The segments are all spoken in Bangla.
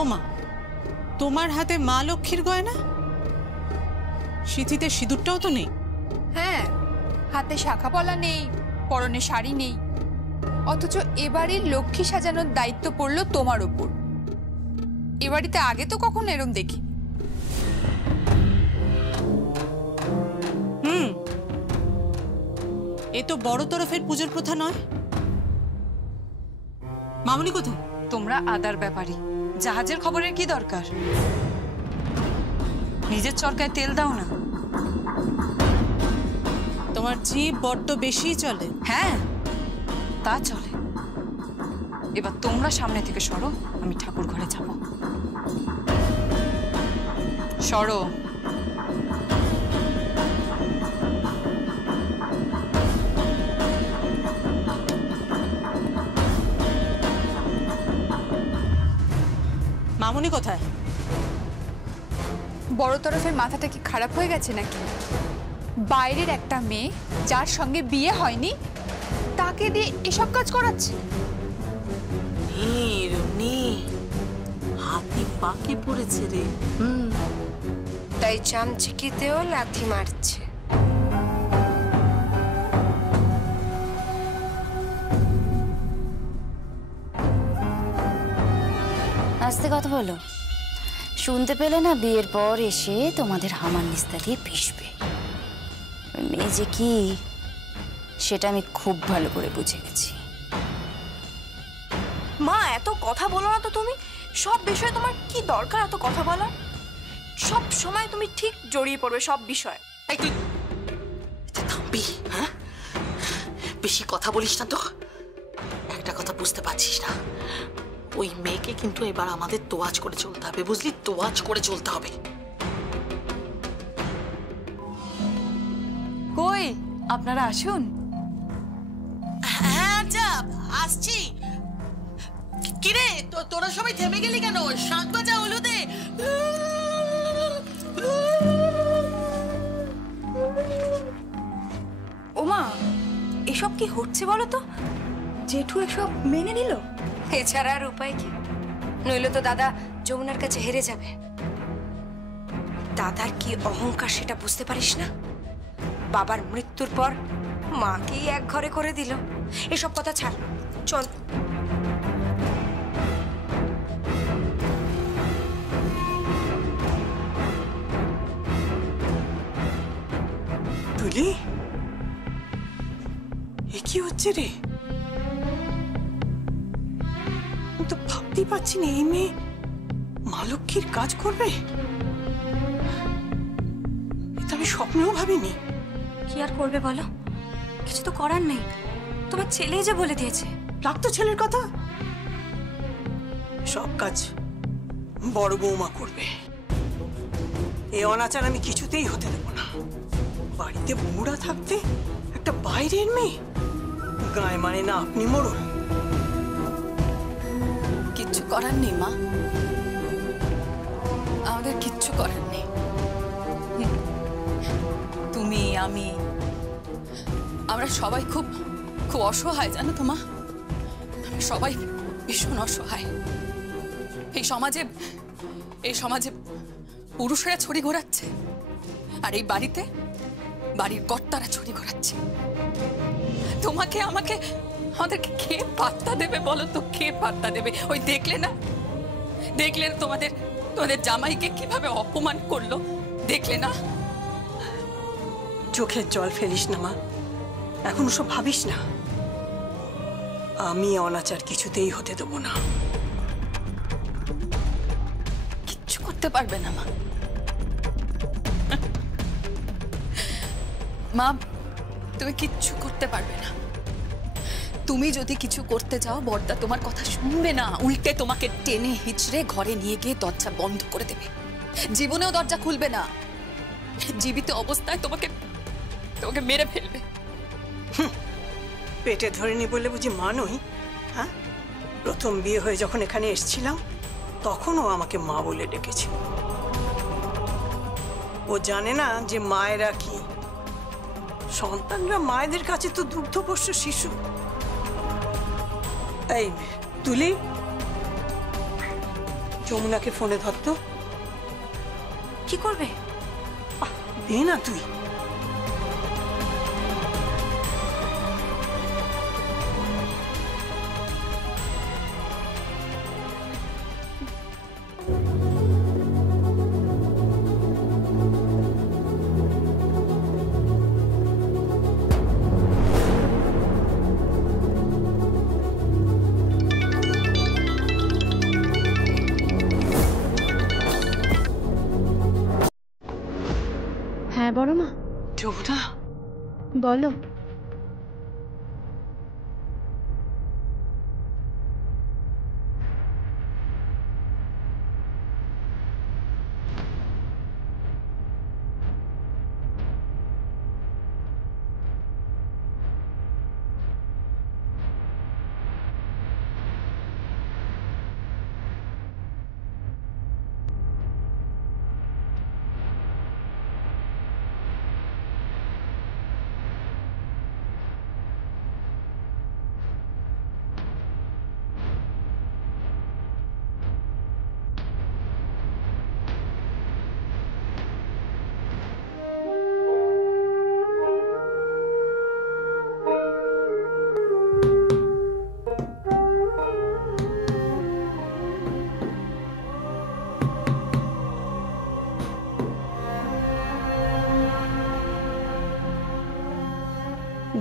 ও মা, তোমার হাতে মা লক্ষ্মীর গয়না? সিঁথিতে সিঁদুরটাও তো নেই। হ্যাঁ, হাতে শাখা পলা নেই, পরনে শাড়ি নেই, অথচ এবারে লক্ষ্মী সাজানোর দায়িত্ব পড়লো তোমার উপর। এ বাড়িতে আগে তো কখনো এরম দেখি। এ তো বড় তরফের পুজোর প্রথা নয়। মামুনি কোথায়? তোমরা আদার ব্যাপারী, জাহাজের খবরের কি দরকার? নিজের চরকায় তেল দাও না। তোমার জিভ বড্ড বেশি চলে। হ্যাঁ, তা চলে। এবার তোমরা সামনে থেকে সরো, আমি ঠাকুর ঘরে যাব। সরো। মামুনি কোথায়? বড় তরফের মাথাটা কি খারাপ হয়ে গেছে নাকি? বাইরের একটা মেয়ে যার সঙ্গে বিয়ে হয়নি তাকে দিয়ে এসব কাজ করাচ্ছে। হাতি পাকে পড়েছে রে। তাই চামচিকিতেও লাথি মারছে। আস্তে কথা বলো, শুনতে পেলে না বিয়ের পর এসে তোমাদের হামান নিস্তা দিয়ে পিষবে। মেয়ে যে কি সেটা আমি খুব ভালো করে বুঝে গেছি। মা, এত কথা বলো না তো তুমি। সব বিষয়ে তোমার কি দরকার এত কথা বলা? সব সময় তুমি ঠিক জড়িয়ে পড়বে সব বিষয়। এই তুই থামবি? হ্যাঁ, বেশি কথা বলিস না তো। একটা কথা বুঝতে পারছিস না? ওই মেয়েকে কিন্তু এবার আমাদের তোয়াজ করে চলতে হবে, বুঝলি? তোয়াজ করে চলতে হবে। কই আপনারা আসুন। হ্যাঁ যা, আসছি। কিরে তোরা সবাই থেমে গেলি কেন? শাঁখ বাজা, হলুদে। ওমা, এসব কি হচ্ছে বলো তো? জেঠু এসব মেনে নিল? এছাড়া আর উপায় কি? নইলে তো দাদা যমুনার কাছে হেরে যাবে। দাদার কি অহংকার সেটা বুঝতে পারিস না? বাবার মৃত্যুর পর মাকেই এক ঘরে করে দিল। এসব কথা ছাড়, চল। তুলি, এ কি হচ্ছে রে? আমি তো ভাবতেই পারছি না এই মেয়ে মা লক্ষ্মীর কাজ করবে। এটা আমি স্বপ্নেও ভাবিনি। কি আর করবে বলো? কিছু তো করার নেই। তোমার ছেলেই যে বলে দিয়েছে। লাগতো ছেলের কথা। সব কাজ বড় বৌমা করবে। এই অনাচার আমি কিছুতেই হতে দেব না। বাড়িতে বউরা থাকতে একটা বাইরের মেয়ে, গায়ে মানে না আপনি মোড়ল। কিচ্ছু করার নেই মা, আমাদের কিচ্ছু করার নেই। তুমি, আমি, আমরা সবাই খুব খুব অসহায়, জানো তো মা। সবাই ভীষণ অসহায়। এই সমাজে পুরুষেরা ছড়ি ঘোরাচ্ছে, আর এই বাড়িতে বাড়ির কর্তারা ছড়ি ঘোরাচ্ছে। তোমাকে আমাকে আমাদেরকে কে পাত্তা দেবে বলো তো? কে পাত্তা দেবে? ওই দেখলে না তোমাদের জামাইকে কিভাবে অপমান করলো, দেখলে না? চোখের জল ফেলিস না মা, এখন ওসব ভাবিস না। আমি অনাচার কিছুতেই হতে দেবো না। কিচ্ছু করতে পারবে না মা। মা, তুমি কিচ্ছু করতে পারবে না। তুমি যদি কিছু করতে যাও, বড়দা তোমার কথা শুনবে না, উল্টে তোমাকে টেনে হিচড়ে ঘরে নিয়ে গিয়ে দরজা বন্ধ করে দেবে। জীবনেও দরজা খুলবে না। জীবিত অবস্থায় তোমাকে মেরে ফেলবে। পেটে ধরেনি বলে বুঝি মা নই? হ্যাঁ, প্রথম বিয়ে হয়ে যখন এখানে এসেছিলাম তখনও আমাকে মা বলে ডেকেছিল। ও জানে না যে মায়েরা কি। সন্তানরা মায়েদের কাছে তো দুগ্ধপোষ্য শিশু। এই তুলি, যমুনাকে ফোনে ধরতো। কি করবে? দে না তুই। হ্যাঁ বড় মা, যমুনা, বলো।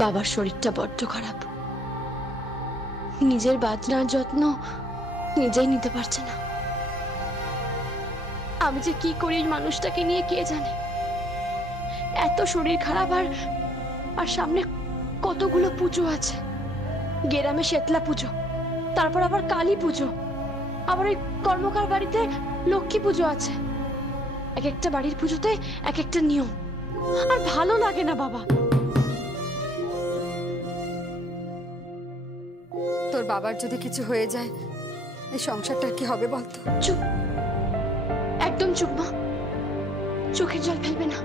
বাবার শরীরটা বড্ড খারাপ, নিজের বাজনার যত্ন নিজেই নিতে পারছে না। আমি যে কি করি এই মানুষটাকে নিয়ে কে জানে। এত শরীর খারাপ, আর সামনে কতগুলো পুজো আছে। গ্রামে শেতলা পুজো, তারপর আবার কালী পুজো, আবার ওই কর্মকার বাড়িতে লক্ষ্মী পুজো আছে। এক একটা বাড়ির পুজোতে এক একটা নিয়ম, আর ভালো লাগে না বাবা। তোর বাবার যদি কিছু হয়ে যায়, এই সংসারটার কি হবে বলতো? চুপ, একদম চুপ মা। চোখের জল ফেলবে না,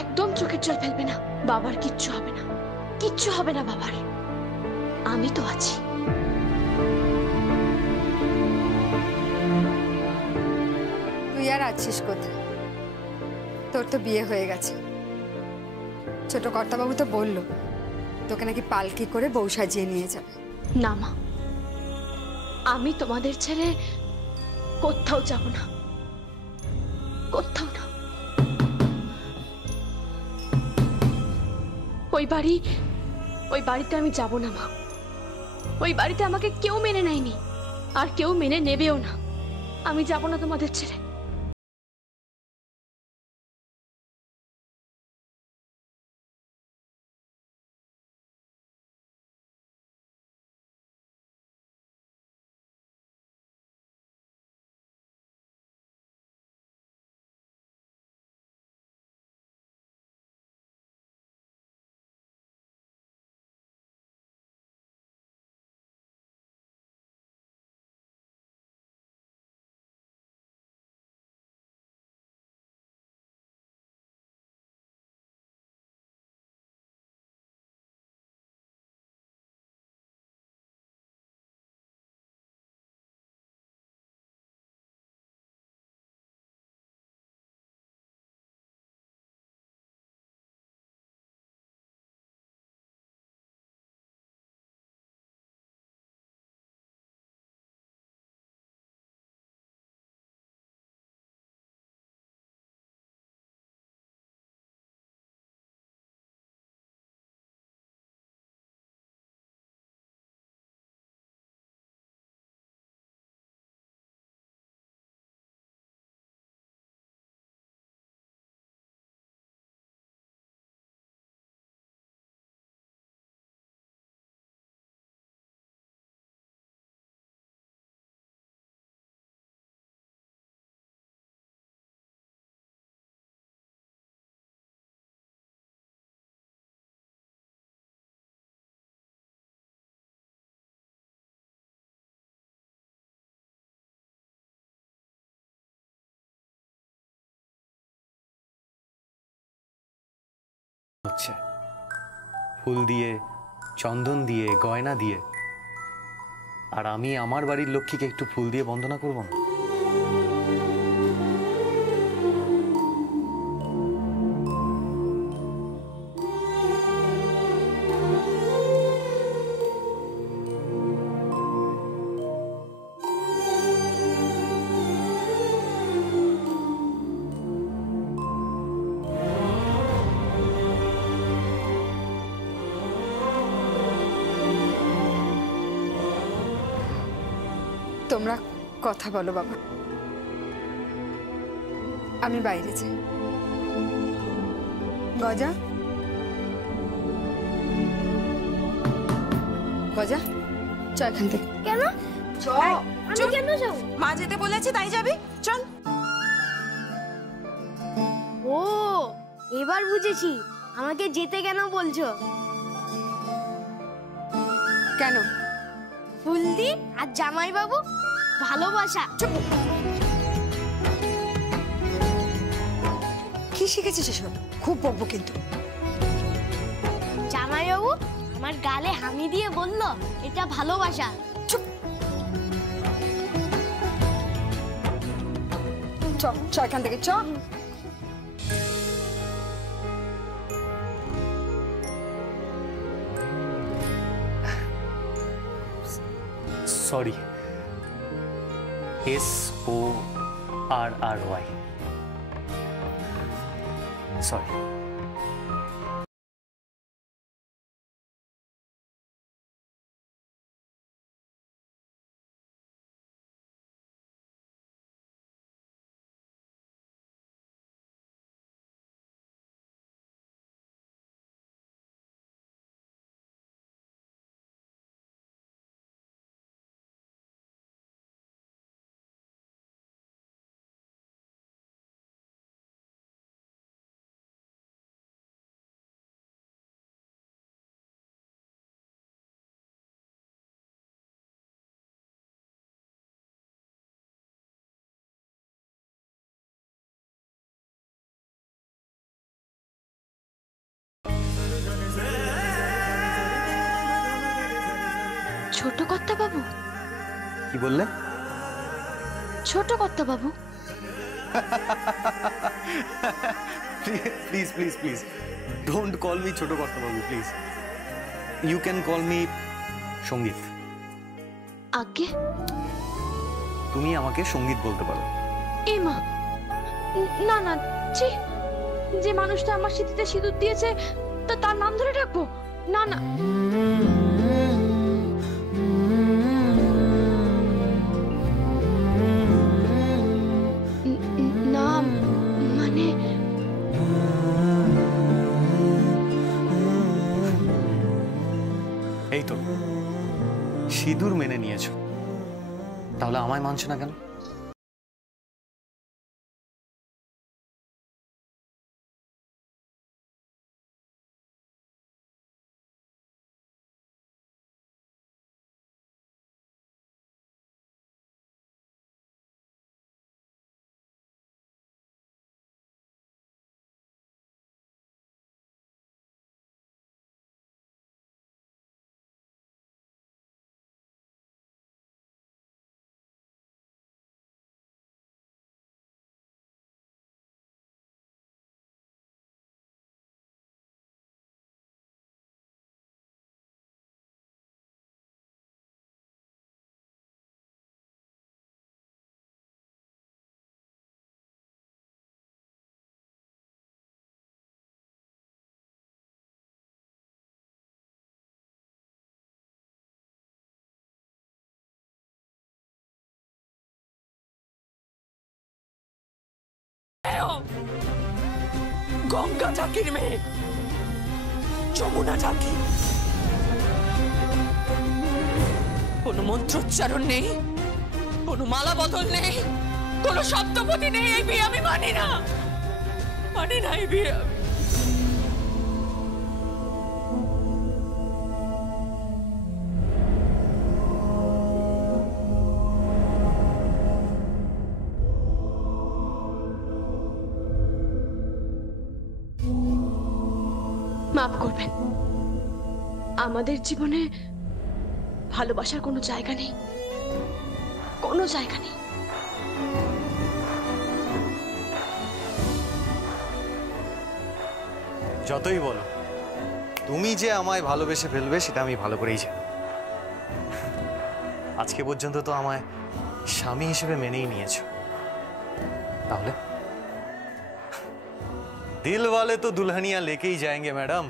একদম চোখের জল ফেলবে না। বাবার কিচ্ছু হবে না, কিচ্ছু হবে না বাবার। আমি তো আছি। তুই আর আছিস কোথায়? তোর তো বিয়ে হয়ে গেছে। ছোট কর্তাবাবু তো বললো তোকে নাকি পালকি করে বউ সাজিয়ে নিয়ে যাবে। না মা, আমি তোমাদের ছেড়ে কোথাও যাব না, কোথাও না। ওই বাড়িতে আমি যাব না মা। ওই বাড়িতে আমাকে কেউ মেনে নেয়নি, আর কেউ মেনে নেবেও না। আমি যাব না তোমাদের ছেড়ে। হচ্ছে ফুল দিয়ে, চন্দন দিয়ে, গয়না দিয়ে। আর আমি আমার বাড়ির লক্ষ্মীকে একটু ফুল দিয়ে বন্দনা করব না? তোমরা কথা বলো বাবা, আমি বাইরে যাই। গজা, গজা, চ এখান থেকে। কেন? আমি কেন যাব? মা যেতে বলেছে তাই যাবি, চল। ও, এবার বুঝেছি আমাকে যেতে কেন বলছো। কেন? ফুলদি আর জামাই বাবু ভালোবাসা। কি শিখেছিস এসব? খুব বকবো কিন্তু। জামাই বাবু আমার গালে হামি দিয়ে বলল এটা ভালোবাসা। চুপ। চ চ এখান থেকে, চ। Sorry, SORRY, sorry. ছোট কর্তা বাবু। কি বললে? ছোট কর্তা বাবু। Please please please don't call me ছোট কর্তাবাবু, please. You can call me Sangeet. আগে তুমি আমাকে সঙ্গীত বলতে পারো। এ মা, না না, ছি, যে মানুষটা আমার স্মৃতিতে সিঁদুর দিয়েছে তার নাম ধরে ডাকবো? না না। নাম মানে এই তো সিঁদুর মেনে নিয়েছো, তাহলে আমায় মানছো না কেন? গঙ্গা ঝাঁকির মেয়ে যমুনা ঝাঁকি। কোনো মন্ত্রোচ্চারণ নেই, কোনো মালা বদল নেই, কোনো শব্দপতি নেই। এই বিয়ে আমি মানি না, মানি না এই বিয়ে। মাফ করবেন, আমাদের জীবনে ভালোবাসার কোনো জায়গা নেই, কোনো জায়গা নেই। যতই বলো, তুমি যে আমায় ভালোবেসে ফেলবে সেটা আমি ভালো করেই জানি। আজকে পর্যন্ত তো আমায় স্বামী হিসেবে মেনেই নিয়েছো, তাহলে দিল वाले तो दुल्हनिया लेके ही जाएंगे मैडम।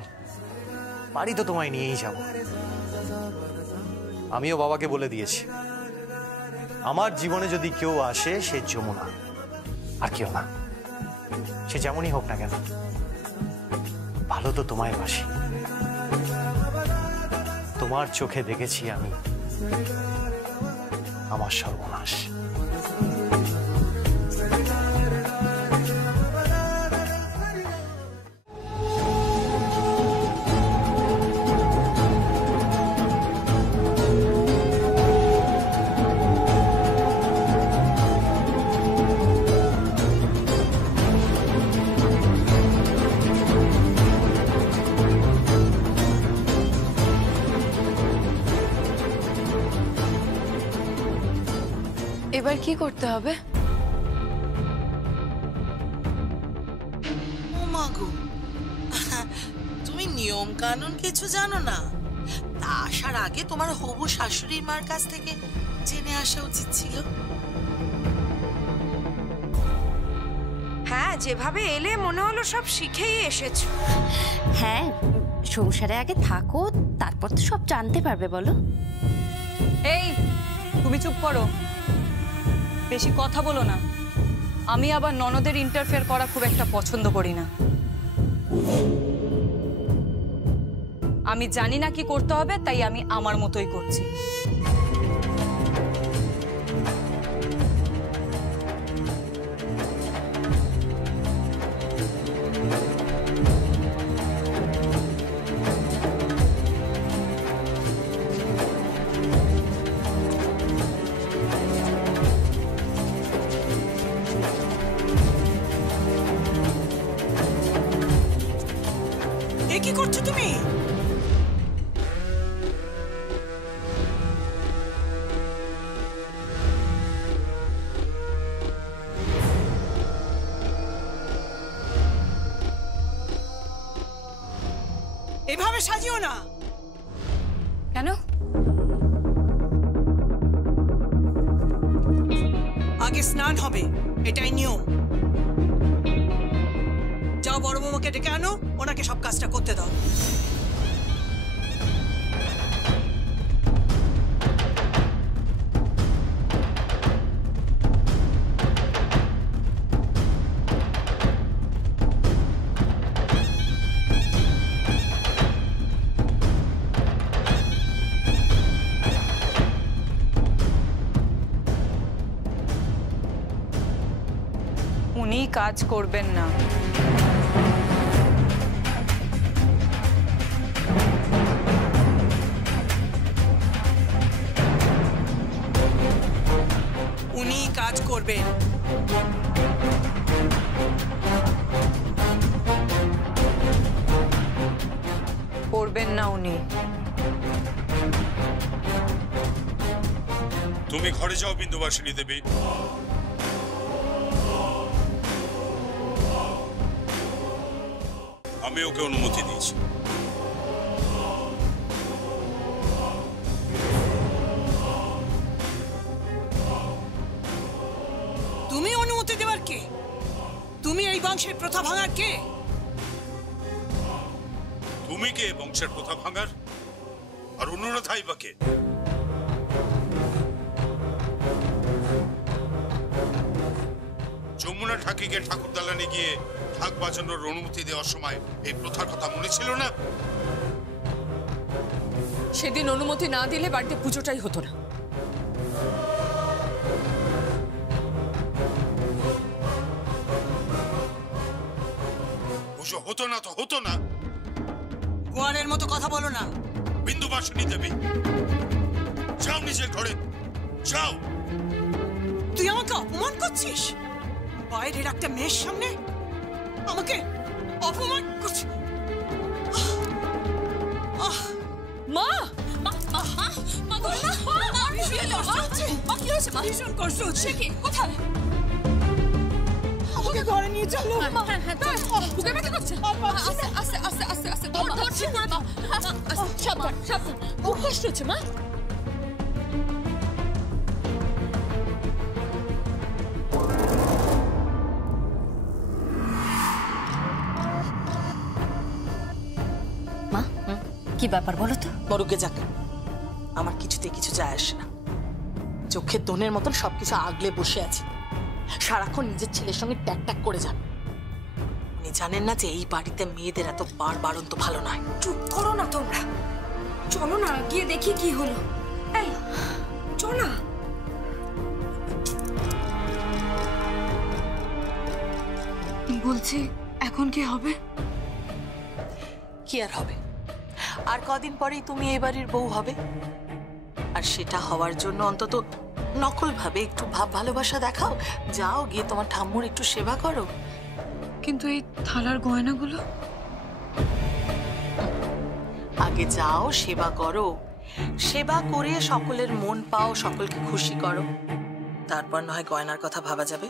বাড়ি তো তোমায় নিয়েই যাব। আমিও বাবাকে বলে দিয়েছি আমার জীবনে যদি কেউ আসে সে যমুনা, আর কেউ না। সে যেমনই হোক না কেন, ভালো তো তোমায় বাসি। তোমার চোখে দেখেছি আমি আমার সর্বনাশ। এবার কি করতে হবে? ও মা গো, তুমি নিয়ম কানুন কিছু জানো না? তা আসার আগে তোমার হবু শাশুড়ির মার কাছ থেকে জেনে আসা উচিত ছিল। হ্যাঁ, যেভাবে এলে মনে হলো সব শিখেই এসেছো। হ্যাঁ, সংসারে আগে থাকো, তারপর তো সব জানতে পারবে। বলো। এই, তুমি চুপ করো, বেশি কথা বলো না। আমি আবার ননদের ইন্টারফেয়ার করা খুব একটা পছন্দ করি না। আমি জানি না কি করতে হবে, তাই আমি আমার মতোই করছি। কি করছো তুমি? এভাবে সাজিও না। কেন? আগে স্নান হবে, এটাই নিয়ম। যাও বড় বৌমাকে ডেকে আনো, ওনাকে সব কাজটা করতে দাও। উনি কাজ করবেন না। উনি কাজ করবেন। করবেন না উনি। তুমি ঘরে যাও বিন্দুবাসিনী দেবী। আমি ওকে অনুমতি দিয়েছি। তুমি অনুমতি দেবার কে? তুমি এই বংশের প্রথা ভাঙার কে? তুমি কে বংশের প্রথা ভাঙার? আর অনুরোধাই বা কে? যমুনা ঠাকিকে ঠাকুর দালানে গিয়ে ঢাক বাজানোর অনুমতি দেওয়ার সময় এই প্রথার কথা মনে ছিল না? সেদিন অনুমতি না দিলে বাড়িতে পুজোটাই হতো না। পুজো হতো না তো হতো না। গোয়ারের মতো কথা বলো না। বিন্দুবাসিনী দেবী, যাও নিজের ঘরে যাও। তুই আমাকে অপমান করছিস? বাইরের একটা মেয়ের সামনে আমাকে অপমান করছিস? মা, ভীষণ কষ্ট হচ্ছে। কি কোথায়? আমাকে ঘরে নিয়ে চলো। বুকে ব্যথা করছে। আস্তে আস্তে আস্তে আস্তে আস্তে ধরছি করে দাও। সাবধান সাবধান, খুব কষ্ট হচ্ছে মা। মা, কি ব্যাপার বলো তো? মরুকে যাক, আমার কিছুতে কিছু যায় আসে না। চোখের দোনের মতন সবকিছু আগলে বসে আছে, সারাক্ষণ নিজের ছেলের সঙ্গে ট্যাক ট্যাক করে যান। উনি জানেন না যে এই বাড়িতে মেয়েদের এত বাড়ন্ত ভালো নয়। চুপ করো না তোমরা, চলো না গিয়ে দেখি কি হলো। এই চলো না। বলছি এখন কি হবে? কি আর হবে, আর কদিন পরেই তুমি এই বাড়ির বউ হবে। আর সেটা হওয়ার জন্য অন্তত নকল ভাবে একটু ভাব ভালোবাসা দেখাও, যাও গিয়ে তোমার ঠাম্মুর একটু সেবা করো। কিন্তু এই থালার গয়নাগুলো? আগে যাও সেবা করো, সেবা করে সকলের মন পাও, সকলকে খুশি করো, তারপর না হয় গয়নার কথা ভাবা যাবে।